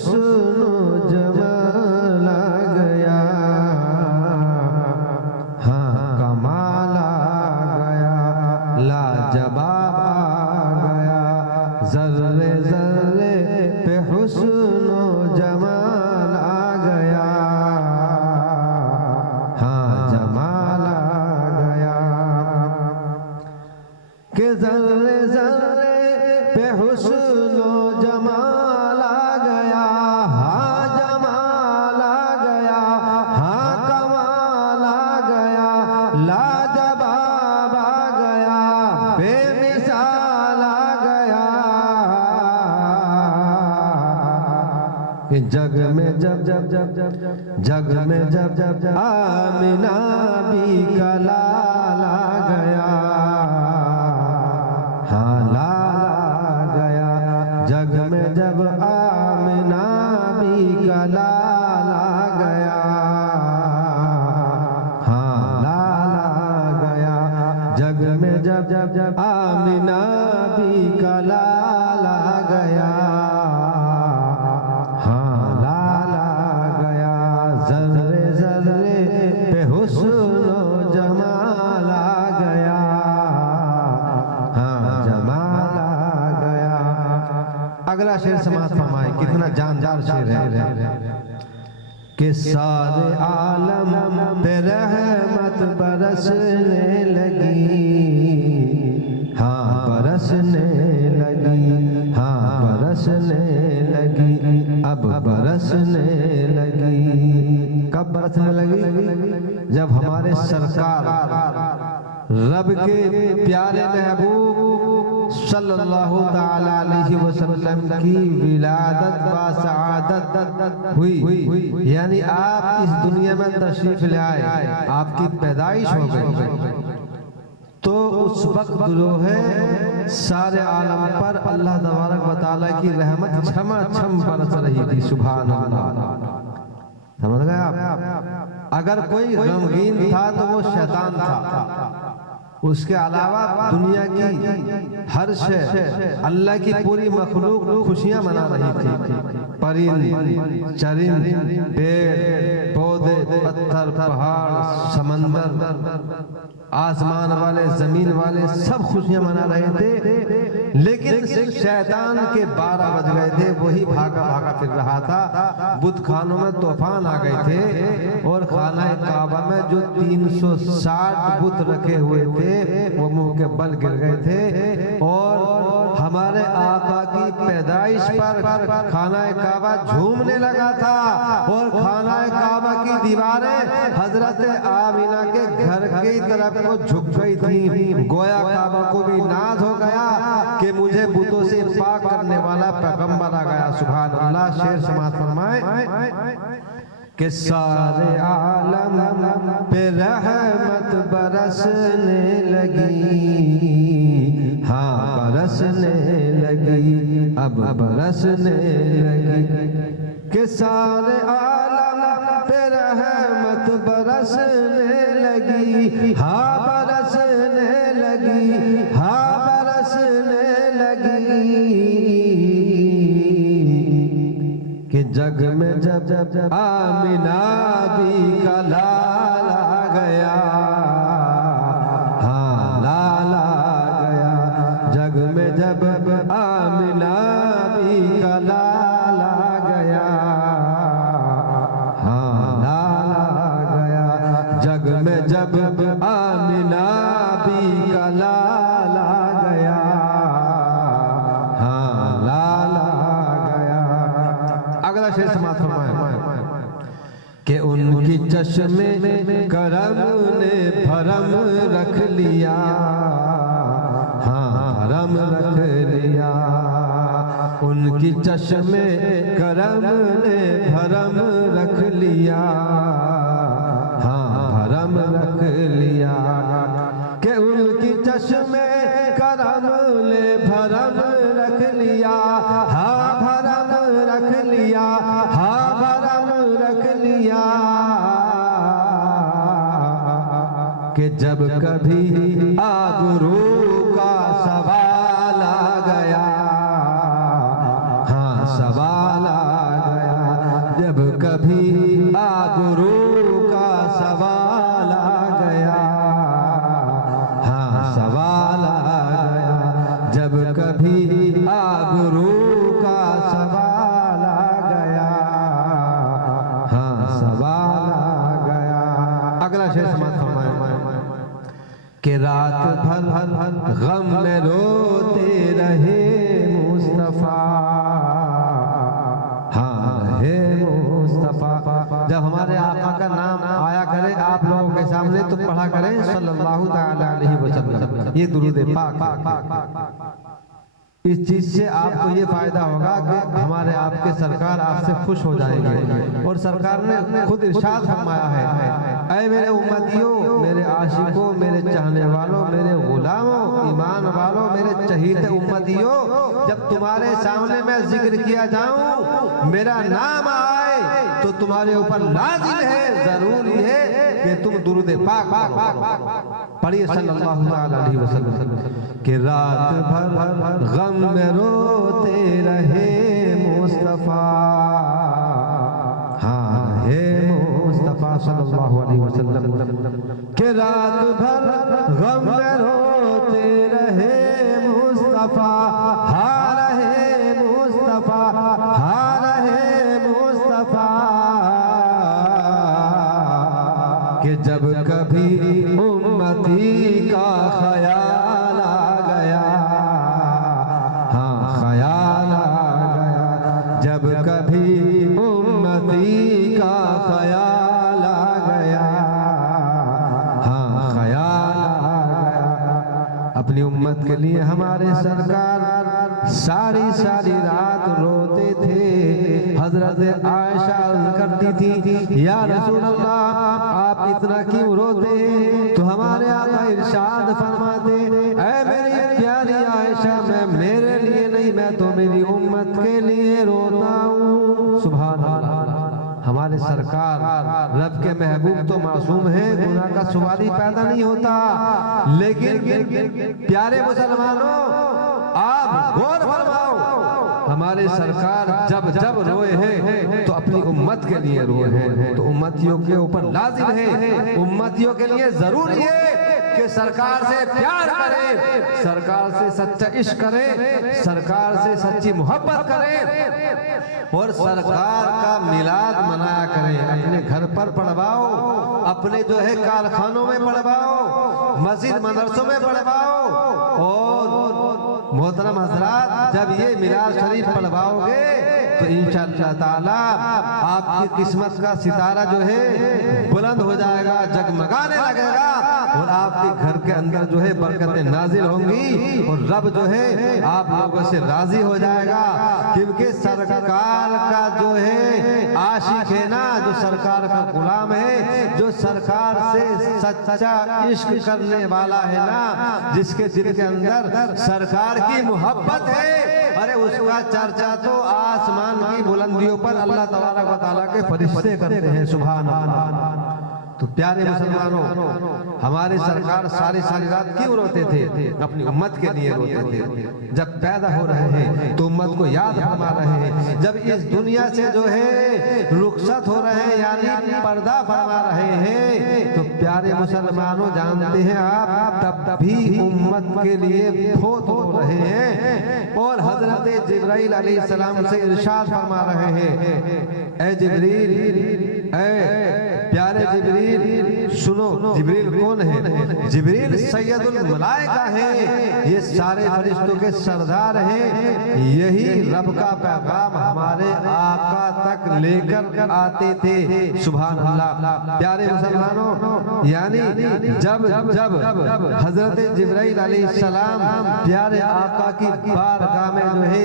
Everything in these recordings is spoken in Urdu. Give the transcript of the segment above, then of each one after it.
حسن و جمال آ گیا، ہاں کمال آ گیا، لاجواب آ گیا، ذرے ذرے پہ حسن و جمال آ گیا، ہاں جمال آ گیا، کہ ذرے ذرے پہ حسن و جمال آ گیا، ہاں جمال آ گیا، ہاں کمال آ گیا، لاجواب آ گیا، بے مثال آ گیا، کہ جگ میں جگ میں جب آمنہ بھی کا لال آ گیا، ہاں لال آ گیا، جگ میں جب آمنہ بھی کا لال آ گیا، ہاں لال آ گیا، جگ میں جب آمنہ بھی کا لال آ گیا، ہاں لال آ گیا، ذرے ذرے پہ حسن و جمال آ گیا، ہاں جمال آ گیا۔ اگلا شعر سماعت فرمائیں، کتنا جاندار شعر ہے، کہ سارے عالم پہ رحمت برسنے لگی، ہاں برسنے لگی، ہاں برسنے لگی، اب برسنے لگی۔ کب برسنے لگی؟ جب ہمارے سرکار رب کے پیارے محبوب صلی اللہ تعالی علیہ وسلم کی ولادت با سعادت ہوئی، یعنی آپ اس دنیا میں تشریف لے آئے، آپ کی پیدائش ہو گئی، تو اس وقت جو ہے سارے عالم پر اللہ تبارک و تعالیٰ کی رحمت چھما چھم برس رہی تھی، سبحان اللہ۔ سمجھ گئے آپ؟ اگر کوئی غمگین تھا تو وہ شیطان تھا، اس کے علاوہ دنیا کی ہر شے، اللہ کی پوری مخلوق خوشیاں منا رہی تھی، پرند چرند پیڑ پودے پتھر پہاڑ سمندر آسمان والے زمین والے سب خوشیاں منا رہے تھے، لیکن شیطان کے 12 بج گئے تھے، وہی بھاگا بھاگا پھر رہا تھا، بت خانوں میں طوفان آ گئے تھے، اور خانہ کعبہ میں جو 360 بت رکھے ہوئے تھے وہ منہ کے بل گر گئے تھے، اور ہمارے آقا کی پیدائش پر خانہ کعبہ جھومنے لگا تھا، اور خانہ کعبہ کی دیواریں حضرت آمینہ کے گھر کی طرف کو جھک گئی تھی، گویا کعبہ کو بھی ناز ہو گیا کہ مجھے بتوں سے پاک کرنے والا پیغمبر آ گیا، سبحان اللہ۔ شعر سماعت فرمائیں، کہ سارے عالم پہ رحمت برسنے لگی، ہاں برسنے لگی، اب برسنے لگی، کہ سارے عالم پہ رحمت برسنے لگی، ہاں برسنے لگی، ہاں برسنے لگی، کہ جگ میں جب آمنہ بھی کا لال آ گیا، ہاں لال آ گیا، جگ میں جب آمنہ بھی کا لال آ گیا، ہاں لال آ گیا، جگ میں جب آمنہ بھی کا لال آ گیا، ہاں لال آ گیا۔ اگلا شعر سماعت فرمائیں، کہ ان کی چشم کرم نے بھرم رکھ لیا، ہاں بھرم رکھ لیا، ان کی چشم کرم نے بھرم رکھ لیا، ہاں بھرم رکھ لیا، کہ ان کی چشم کرم نے بھرم رکھ لیا، ہاں بھرم رکھ لیا، ہاں بھرم رکھ لیا، کہ جب کبھی آبرو کا سوال آ گیا، ہاں سوال آ جب کبھی آبرو کا سوال آ گیا، ہاں سوال آ گیا، جب کبھی آبرو کا سوال آ گیا، ہاں سوال آ گیا۔ اگلا شعر سماعت فرمائیں کہ رات بھر غم میں روتے رہے مصطفیٰ، ہاں رہے مصطفیٰ۔ جب ہمارے آقا کا نام آیا کرے آپ لوگوں کے سامنے تو پڑھا کریں صلی اللہ تعالی علیہ وسلم، یہ درود پاک۔ اس چیز سے آپ کو یہ فائدہ ہوگا کہ ہمارے آپ کے سرکار آپ سے خوش ہو جائیں گے، اور سرکار نے خود ارشاد فرمایا ہے، اے میرے امتیوں، میرے عاشقوں، میرے چاہنے والوں، میرے غلاموں، ایمان والوں، میرے چہیتے امتیوں، جب تمہارے سامنے میں ذکر کیا جاؤں، میرا نام آئے تو تمہارے اوپر لازم ہے، ضروری ہے کہ تم درود پاک پڑھیے صلی اللہ علیہ وسلم کہ رات بھر غم میں روتے رہے مصطفیٰ، ہاں ہے مصطفیٰ صلی اللہ علیہ وسلم کہ رات بھر غم میں روتے رہے مصطفیٰ، ہاں رہے مصطفیٰ، ہاں رہے مصطفیٰ، کہ جب کبھی امتی کا خیال آ گیا، ہاں خیال آ گیا، جب کبھی امتی کا خیال آ گیا، ہاں خیال آ گیا۔ اپنی امت کے لیے ہمارے سرکار ساری رات روتے تھے۔ حضرت عائشہ عرض کرتی تھی، یا رسول اللہ آپ اتنا کیوں روتے ہیں؟ تو ہمارے آقا ارشاد فرماتے، اے میری پیاری عائشہ، میں میرے لیے نہیں، میں تو میری امت کے لیے روتا ہوں۔ سبحان اللہ۔ ہمارے سرکار رب کے محبوب تو معصوم ہیں، گناہ کا سوال ہی پیدا نہیں ہوتا، لیکن پیارے مسلمانوں آپ غور فرماؤ، ہمارے سرکار جب روئے ہیں تو اپنی امت کے لیے روئے ہیں، تو امتیوں کے اوپر لازم ہے، امتیوں کے لیے ضروری ہے کہ سرکار سے پیار کریں، سرکار سے سچا عشق کریں، سرکار سے سچی محبت کریں، اور سرکار کا میلاد منایا کریں۔ اپنے گھر پر پڑھواؤ، اپنے جو ہے کارخانوں میں پڑھواؤ، مسجد مدرسوں میں پڑھواؤ، اور محترم حضرات جب یہ میلاد شریف پڑھواؤ گے تو انشاءاللہ تعالی آپ کی قسمت کا ستارہ جو ہے بلند ہو جائے گا، جگمگانے لگے گا، اور آپ کے گھر کے اندر جو ہے برکتیں نازل ہوں گی، اور رب جو ہے آپ لوگوں سے راضی ہو جائے گا، کیونکہ سرکار کا جو ہے عاشق ہے نا، جو سرکار کا غلام ہے، جو سرکار سے سچا عشق کرنے والا ہے نا، جس کے دل کے اندر سرکار کی محبت ہے، ارے اس کا چرچا تو آسمان کی بلندیوں پر اللہ تبارک و تعالیٰ کے فرشتے کرتے ہیں۔ سبحان اللہ۔ تو پیارے مسلمانوں، ہمارے سرکار ساری رات کیوں روتے تھے؟ اپنی امت کے لیے روتے تھے۔ جب پیدا ہو رہے ہیں تو امت کو یاد فرما رہے ہیں، جب اس دنیا سے جو ہے رخصت ہو رہے ہیں یعنی پردہ فرما رہے ہیں، تو پیارے مسلمانوں جانتے ہیں آپ تب بھی امت کے لیے فوت ہو رہے ہیں، اور حضرت جبرائیل علیہ السلام سے ارشاد فرما رہے ہیں، اے جبریل، اے پیارے جبریل سنو۔ جبریل کون ہے؟ جبریل سید الملائکہ ہے، یہ سارے فرشتوں کے سردار ہیں، یہی رب کا پیغام ہمارے آقا تک لے کر آتے تھے۔ سبحان اللہ۔ پیارے مسلمانوں، یعنی جب حضرت جبرائیل علیہ السلام پیارے آقا کی بارگاہ میں جو ہے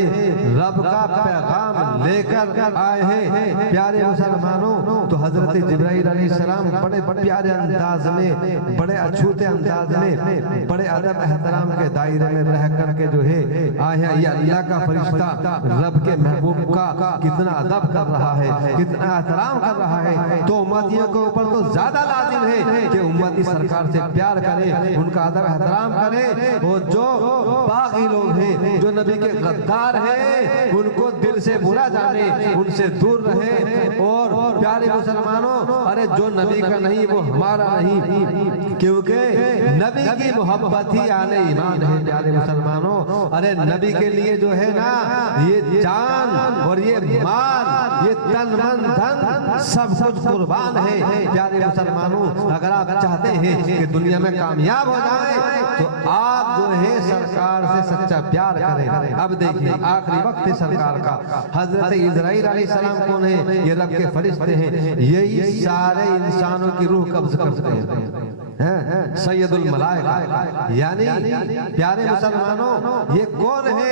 رب کا پیغام لے کر آئے ہیں، پیارے مسلمانوں، تو حضرت جبرائیل علیہ السلام بڑے پیارے انداز میں، بڑے اچھوتے انداز میں، بڑے ادب احترام کے دائرے میں رہ کر کے جو ہے آئے ہیں۔ یہ اللہ کا فرشتہ رب کے محبوب کا کتنا ادب کر رہا رہا ہے، کتنا احترام کر رہا ہے، تو امتیوں کے اوپر تو زیادہ لازم ہے کہ امتی سرکار سے پیار کرے، ان کا ادب احترام کرے، اور جو باقی لوگ ہیں جو نبی کے غدار ہیں ان کو دل سے برا جانے، ان سے دور رہے، اور پیارے مسلمانوں ارے جو نبی کا نہیں وہ ہمارا نہیں، کیونکہ نبی کی محبت ہی آل ایمان ہے پیارے مسلمانوں۔ ارے نبی کے لیے جو ہے نا یہ جان اور یہ مال، یہ تن من دھن سب کچھ قربان ہے پیارے مسلمانوں۔ اگر آپ چاہتے ہیں کہ دنیا میں کامیاب ہو جائیں تو آپ جو ہے سرکار سے سچا پیار کریں۔ اب دیکھیں آخری وقت سرکار کا، حضرت اسرائیل علیہ السلام کون ہے؟ یہ رب کے فرشتے ہیں، یہی سارے انسانوں کی روح قبض کرتے ہیں، سید الملائکہ، یعنی پیارے مسلمانوں یہ کون ہے؟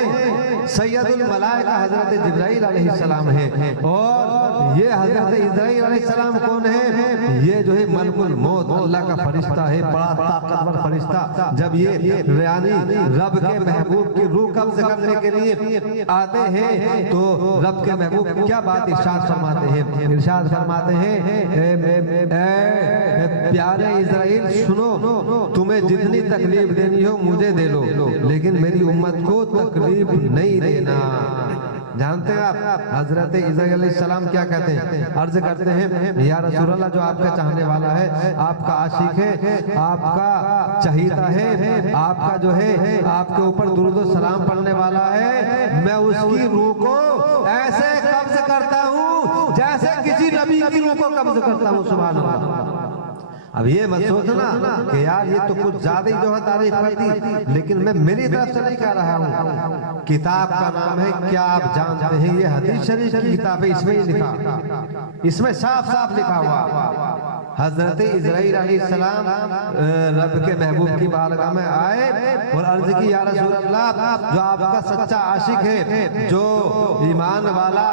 سید الملائکہ حضرت جبرائیل علیہ السلام ہے، اور یہ حضرت اسرائیل علیہ السلام کون ہے؟ یہ جو ہے ملک الموت، اللہ کا فرشتہ ہے، بڑا طاقتور فرشتہ۔ جب یہ یعنی رب کے محبوب کی روح قبض کرنے کے لیے آتے ہیں تو رب کے محبوب کیا بات ارشاد فرماتے ہیں؟ ارشاد فرماتے ہیں اے پیارے اسرائیل سنو، تمہیں جتنی تکلیف دینی ہو مجھے دے لو، لیکن میری امت کو تکلیف نہیں دینا۔ جانتے ہیں آپ حضرت اسرائیل علیہ السلام کیا کہتے ہیں؟ عرض کرتے ہیں یا رسول اللہ جو آپ کا چاہنے والا ہے، آپ کا عاشق ہے، آپ کا چہیتا ہے، آپ کا جو ہے آپ کے اوپر درود و سلام پڑھنے والا ہے، میں اس کی روح کو ایسے قبض کرتا ہوں جیسے کسی نبی کی روح کو قبض کرتا ہوں۔ سبحان اللہ۔ اب یہ مت سوچنا کہ یار یہ تو کچھ زیادہ ہی جو ہے تعریف کرتی، لیکن میں میری طرف سے نہیں کہہ رہا ہوں، کتاب کا نام ہے کیا آپ جانتے ہیں؟ یہ حدیث شریف کی کتاب ہے، اس میں ہی لکھا، اس میں صاف صاف لکھا ہوا حضرت اسرائیل علیہ السلام رب کے محبوب کی بارگاہ میں آئے اور عرض کی یا رسول اللہ جو آپ کا سچا عاشق ہے، جو ایمان والا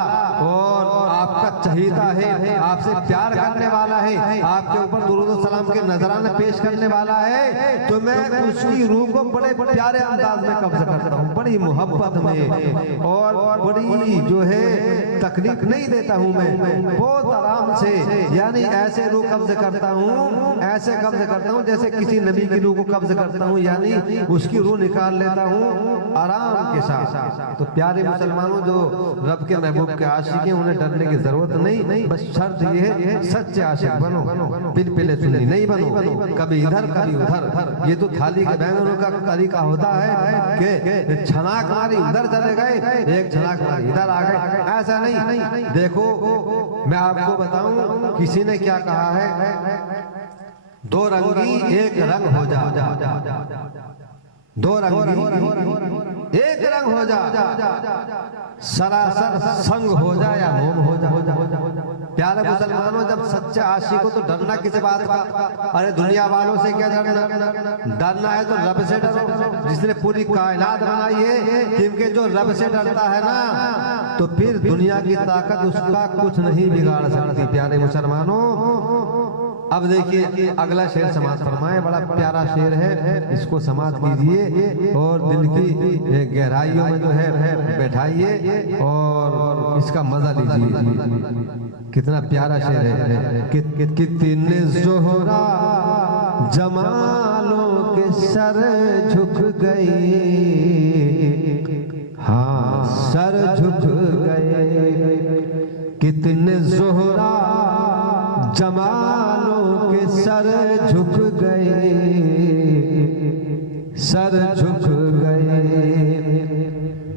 اور آپ کا چہیتا ہے، آپ سے پیار کرنے والا ہے، آپ کے اوپر درود و سلام کے نذرانے پیش کرنے والا ہے، تو میں اس کی روح کو بڑے پیارے انداز میں قبض کرتا ہوں، بڑی محبت میں، اور بڑی جو ہے تکلیف نہیں دیتا ہوں، میں بہت آرام سے، یعنی ایسے روح قبض کرتا ہوں، ایسے قبض کرتا ہوں جیسے کسی نبی کی روح کو قبض کرتا ہوں، یعنی اس کی روح نکال لیتا ہوں آرام کے ساتھ۔ تو پیارے مسلمانوں جو رب کے محبوب کے عاشق ہیں انہیں ڈرنے کی ضرورت نہیں، بس شرط یہ ہے سچے عاشق بنو، پلے سنی نہیں بنو، کبھی ادھر کبھی ادھر۔ یہ تو تھالی کے بینگنوں کا طریقہ ہوتا ہے کہ چھناک ماری ادھر چلے گئے، ایک چھناک ماری ادھر آ گئے، ایسا نہیں۔ دیکھو میں آپ کو بتاؤں کسی نے کیا کہا ہے، دو رنگی ایک رنگ ہو جا، دو رنگی ایک رنگ ہو جا، سراسر سنگ ہو جا یا موم ہو جا۔ پیارے مسلمانوں جب سچے عاشق ہو تو ڈرنا کسی بات کا؟ ارے دنیا والوں سے کیا ڈرنا ہے تو رب سے ڈرو جس نے پوری کائنات بنائی ہے، کیونکہ جو رب سے ڈرتا ہے نا تو پھر دنیا کی طاقت اس کا کچھ نہیں بگاڑ سکتی۔ پیارے مسلمانوں اب دیکھیے اگلا شعر سماعت فرمائیں، بڑا پیارا شعر ہے، اس کو سماعت کیجئے اور دل کی گہرائیوں میں جو ہے بیٹھائیے اور اس کا مزہ لیجئے۔ کتنا پیارا شعر ہے، کتنے زہرا جمالوں کے سر جھک گئے، ہاں سر جھک گئے، کتنے زہرا جمالوں کے سر جھک گئے، سر جھک گئے،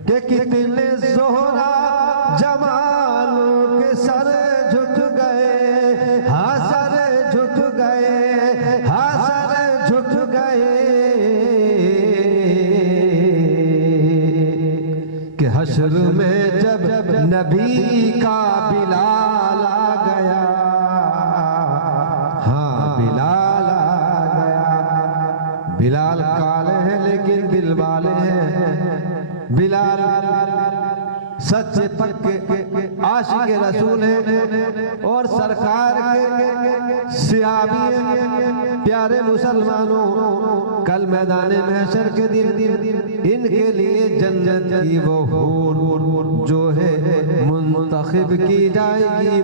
کہ کتنے زہرا جمالوں کے سر جھک گئے، ہاں سر جھک گئے، ہاں سر جھک گئے، کہ حشر میں جب نبی کا بلال آ گیا، بلال کالے ہیں لیکن دل والے ہیں، بلال سچے پکے عاشق رسول ہیں اور سرکار کے صحابی ہیں۔ پیارے مسلمانوں کل میدان محشر کے دن ان کے لیے جنت کی وہ حور جو ہے منتخب کی جائے گی،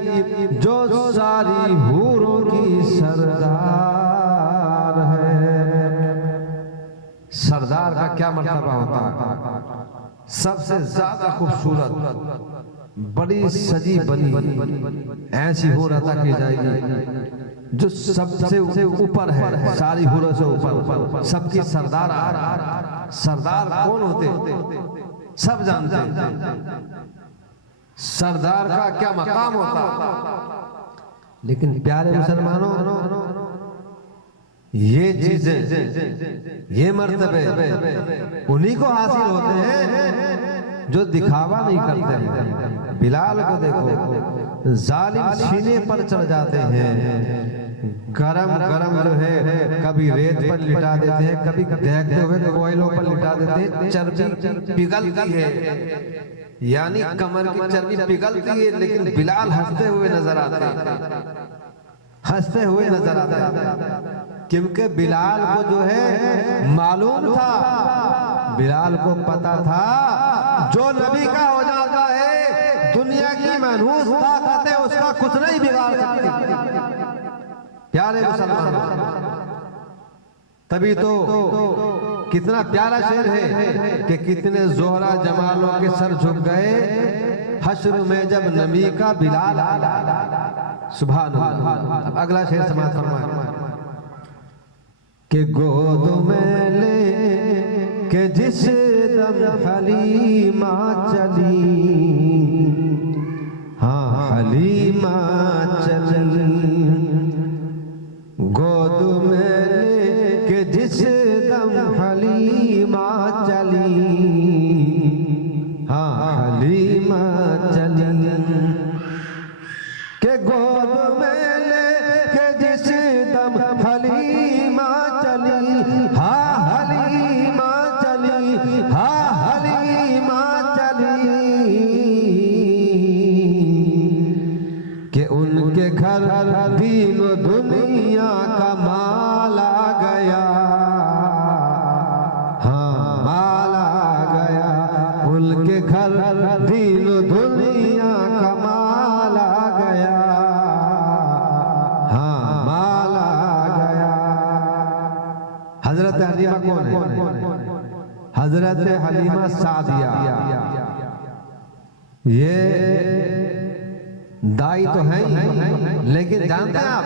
جو ساری حوروں کی سردار ہے۔ سردار کا کیا مرتبہ ہوتا ہے؟ سب سے زیادہ خوبصورت، بڑی سجی بنی ایسی حور عطا کی جائے گی جو سب سے اوپر ہے، ساری حوروں سے اوپر، سب کی سردار ہے۔ سردار کون ہوتے؟ سب جانتے ہیں سردار کا کیا مقام ہوتا، لیکن پیارے مسلمانوں یہ چیزیں، یہ مرتبے انہی کو حاصل ہوتے ہیں جو دکھاوا نہیں کرتے ہیں۔ بلال کو دیکھو، ظالم سینے پر چڑھ جاتے ہیں، گرم گرم جو ہے کبھی ریت پر لٹا دیتے ہیں، کبھی دیکھتے ہوئے کوئلوں پر لٹا دیتے ہیں، چربی پگھلتی ہے، یعنی کمر کی چربی پگھلتی ہے، لیکن بلال ہنستے ہوئے نظر آتے ہیں، ہنستے ہوئے نظر آتے ہیں، کیونکہ بلال کو جو ہے معلوم تھا، بلال کو پتا تھا جو نبی کا ہو جاتا ہے دنیا کی منحوس طاقتیں اس کا کچھ نہیں بگاڑ سکتی۔ پیارے مسلمان، تبھی تو کتنا پیارا شعر ہے کہ کتنے زہرا جمالوں کے سر جھک گئے حشر میں جب نبی کا بلال آیا۔ سبحان اللہ۔ اب اگلا شعر سماعت فرمائیں کہ گود میں لے کہ جس دم حلیمہ چلی، ہاں حلیمہ چلی، گود میں لے کہ جس دم حلیمہ چلی، ہاں حلیمہ چلی، کہ گود میں لے کہ جس دم حلیمہ چلی، ہاں حلیمہ چلی، ہاں حلیمہ چلی، کہ ان کے گھر دین و دنیا کا مال آ گیا، ہاں مال آ گیا، ان کے گھر دین و دنیا کا مال آ گیا، ہاں مال آ گیا۔ حضرت حلیمہ کون ہے؟ حضرت حلیمہ سعدیہ، یہ دائی تو ہیں ہی، لیکن جانتے ہیں آپ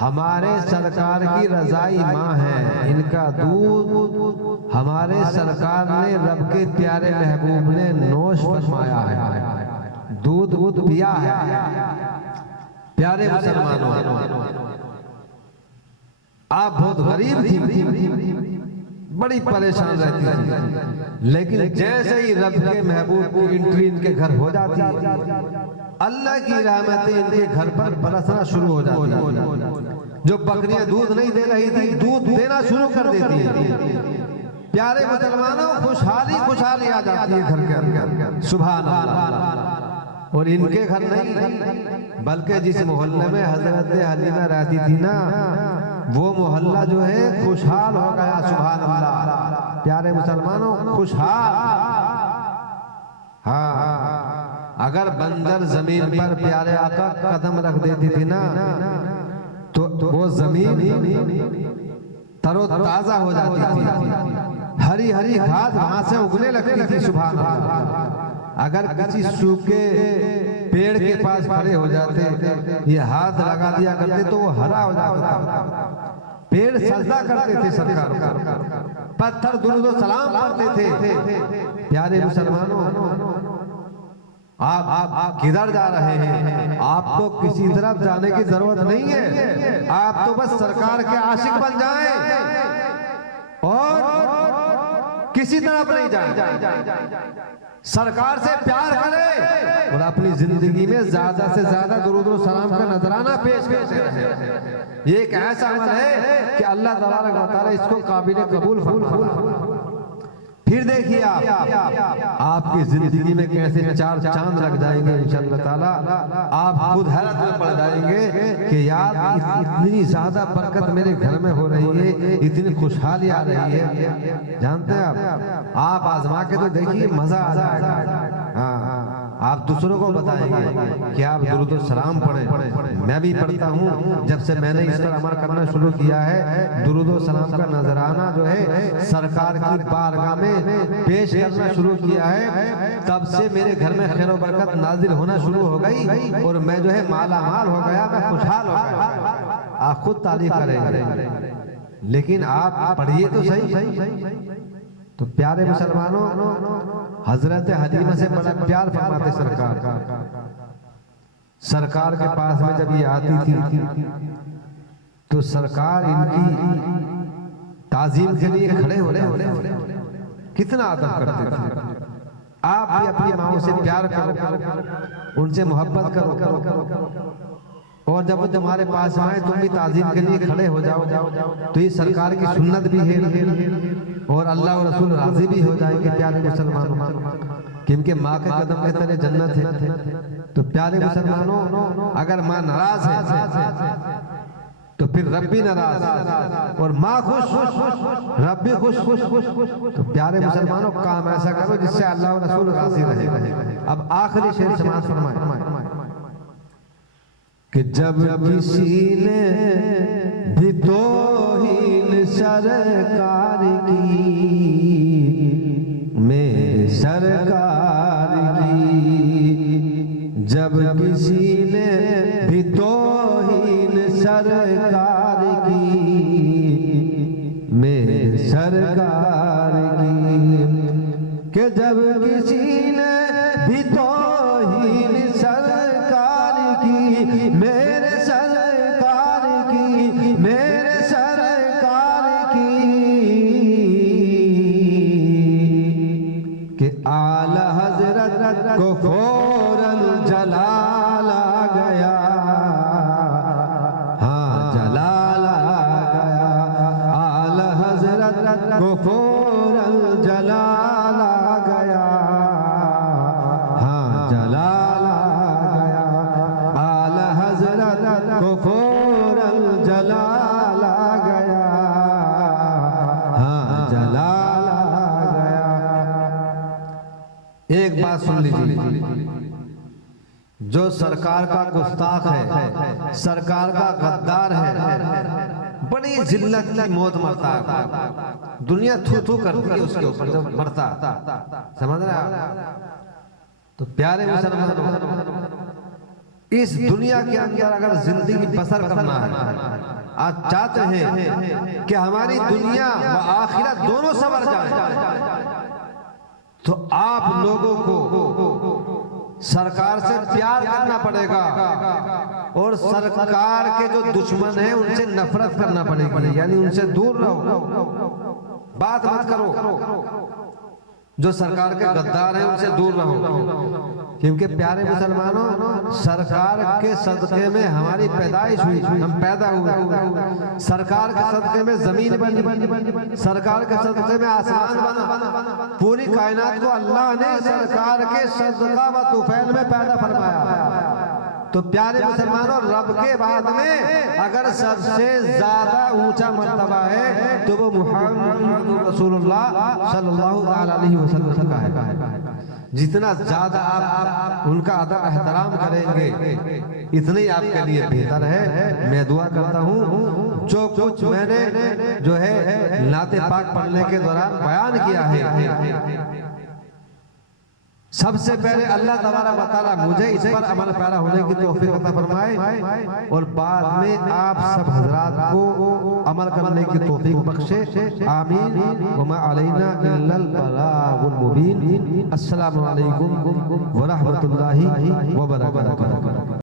ہمارے سرکار کی رضائی ماں ہے، ان کا دودھ ہمارے سرکار نے رب کے پیارے محبوب نے نوش فرمایا ہے، دودھ پیا ہے۔ پیارے مسلمانوں، آپ بہت غریب تھی، بڑی پریشان رہتی تھی، لیکن جیسے ہی رب کے محبوب کی انٹری ان کے گھر ہو جاتی، اللہ کی رحمتیں ان کے گھر پر برسنا شروع ہو جاتی، جو بکریاں دودھ نہیں دے رہی تھی دودھ دینا شروع کر دیتی ہیں۔ پیارے مسلمانوں، خوشحالی آ جاتی ہے گھر کے اندر، سبحان اللہ۔ اور ان کے گھر نہیں بلکہ جس محلے میں حضرت حلیمہ رہتی تھی نا، وہ محلہ جو ہے خوشحال ہو گیا، سبحان اللہ۔ پیارے مسلمانوں، خوشحال، ہاں، اگر بنجر زمین پر پیارے آقا قدم رکھ دیتی تھی نا تو وہ زمین تر و تازہ ہو جاتی تھی، ہری ہری گھاس وہاں سے اگنے لگتی تھی، سبحان اللہ۔ اگر کسی سوکھے پیڑ کے پاس کھڑے ہو جاتے، یہ ہاتھ لگا دیا کرتے تو وہ ہرا ہو جاتا تھا، پیڑ سجدہ کرتے تھے سرکار کو، پتھر درود و سلام کرتے تھے۔ پیارے مسلمانوں، آپ کدھر جا رہے ہیں؟ آپ کو کسی طرف جانے کی ضرورت نہیں ہے، آپ تو بس سرکار کے عاشق بن جائیں اور کسی طرف نہیں جائیں، سرکار سے پیار کریں اور اپنی زندگی میں زیادہ سے زیادہ درود و سلام کا نذرانہ پیش کرتے رہیں۔ یہ ایک ایسا عمل ہے کہ اللہ تبارک و تعالیٰ اس کو قابل قبول فرماتا ہے۔ پھر دیکھیے آپ کی زندگی میں کیسے 4 چاند لگ جائیں گے انشاءاللہ تعالی. آپ خود حیرت میں پڑ جائیں گے کہ یار اتنی زیادہ برکت میرے گھر میں ہو رہی ہے، اتنی خوشحالی آ رہی ہے. جانتے ہیں آپ آزما کے تو دیکھیے، مزہ آ جائے گا. ہاں، آپ دوسروں کو بتائیں گے کہ آپ درود و سلام پڑھیں. میں بھی پڑھتا ہوں. جب سے میں نے اس پر عمل کرنا شروع کیا ہے، درود و سلام کا نذرانہ جو ہے سرکار کی بارگاہ میں پیش کرنا شروع کیا ہے، تب سے میرے گھر میں خیر و برکت نازل ہونا شروع ہو گئی اور میں جو ہے مالا مال ہو گیا، میں خوشحال ہو گیا. آپ خود تعریف کریں گے. لیکن آپ پڑھیے تو صحیح. تو پیارے مسلمانوں، حضرت حلیمہ سے بڑا پیار فرماتے سرکار کے پاس میں جب یہ آتی تھی تو سرکار ان کی تعظیم کے لیے کھڑے ہو رہے، کتنا ادب کرتے تھے. آپ بھی اپنی ماؤں سے پیار کرو، ان سے محبت کرو، اور جب وہ تمہارے پاس آئے تم بھی تعظیم کے لیے کھڑے ہو جاؤ. تو یہ سرکار کی سنت بھی ہے اور اللہ اور رسول راضی بھی ہو جائیں گے. پیارے مسلمانوں، کہ ان کے ماں کے قدم کے تلے جنت ہے. تو پیارے مسلمانوں، اگر ماں ناراض ہے تو پھر رب بھی ناراض، اور ماں خوش رب بھی خوش. تو پیارے مسلمانوں، کام ایسا کرو جس سے اللہ اور رسول راضی رہے. اب آخری شعر سماعت فرمائیں کہ جب کسی نے بھی توہین سرکار کی، میرے سرکار کی، جب کسی نے بھی توہین سرکار کی، میرے سرکار کی، کہ جب کسی نے بھی توہین سرکار کی، میرے سرکار کی، میرے سرکار کی، کہ اعلی حضرت کو فوراً جلال آ گیا. ہاں، جلال آ گیا. اعلی حضرت کو فوراً جلال آ گیا. ہاں، جلال آ گیا. اعلی حضرت کو فوراً جلال آ گیا. ہاں، جلال آ گیا. ایک بات سن لیجیے، جو سرکار کا گستاخ ہے، سرکار کا غدار ہے، بڑی ذلت کی موت مرتا ہے. دنیا تھو تھو کرتی ہے اس کے اوپر جب مرتا. سمجھ رہے آپ؟ تو پیارے مسلمانوں، اس دنیا کے اندر اگر زندگی بسر کرنا ہے، آپ چاہتے ہیں کہ ہماری دنیا و آخرت دونوں سنور جائیں، تو آپ لوگوں کو سرکار سے پیار کرنا پڑے گا، اور سرکار کے جو دشمن ہیں ان سے نفرت کرنا پڑے گی. یعنی ان سے دور رہو، بات مت کرو. جو سرکار کے غدار ہیں ان سے دور رہو. کیونکہ پیارے مسلمانوں، سرکار کے صدقے میں ہماری پیدائش ہوئی، ہم پیدا ہوئے. سرکار کے صدقے میں زمین بنی، سرکار کے صدقے میں آسمان بنا. پوری کائنات کو اللہ نے سرکار کے صدقہ و طفیل میں پیدا فرمایا. تو پیارے مسلمانوں، رب کے بعد میں اگر سب سے زیادہ اونچا مرتبہ ہے تو وہ محمد رسول اللہ صلی اللہ علیہ وسلم کا ہے. جتنا زیادہ آپ ان کا ادب احترام کریں گے اتنی آپ کے لیے بہتر ہے. میں دعا کرتا ہوں جو کچھ میں نے جو ہے نعت پاک پڑھنے کے دوران بیان کیا ہے، سب سے پہلے اللہ تبارک و تعالی مجھے اس پر عمل پیرا ہونے کی توفیق عطا فرمائے، اور بعد میں آپ سب حضرات کو عمل کرنے کی توفیق بخشے. آمین. وما علینا الا البلاغ المبین. السلام علیکم ورحمۃ اللہ وبرکاتہ.